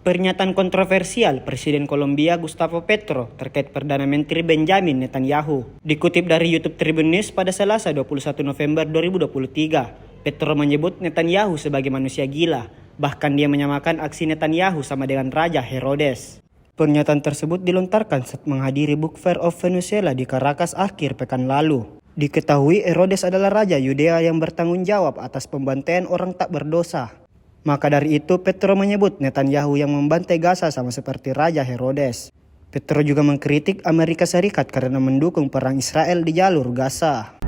Pernyataan kontroversial Presiden Kolombia Gustavo Petro terkait Perdana Menteri Benjamin Netanyahu. Dikutip dari YouTube Tribun News pada Selasa 21 November 2023, Petro menyebut Netanyahu sebagai manusia gila. Bahkan dia menyamakan aksi Netanyahu sama dengan Raja Herodes. Pernyataan tersebut dilontarkan saat menghadiri Book Fair of Venezuela di Caracas akhir pekan lalu. Diketahui Herodes adalah Raja Yudea yang bertanggung jawab atas pembantaian orang tak berdosa. Maka dari itu Petro menyebut Netanyahu yang membantai Gaza sama seperti Raja Herodes. Petro juga mengkritik Amerika Serikat karena mendukung perang Israel di jalur Gaza.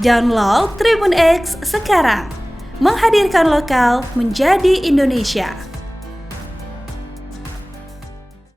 Download Tribun X sekarang, menghadirkan lokal menjadi Indonesia.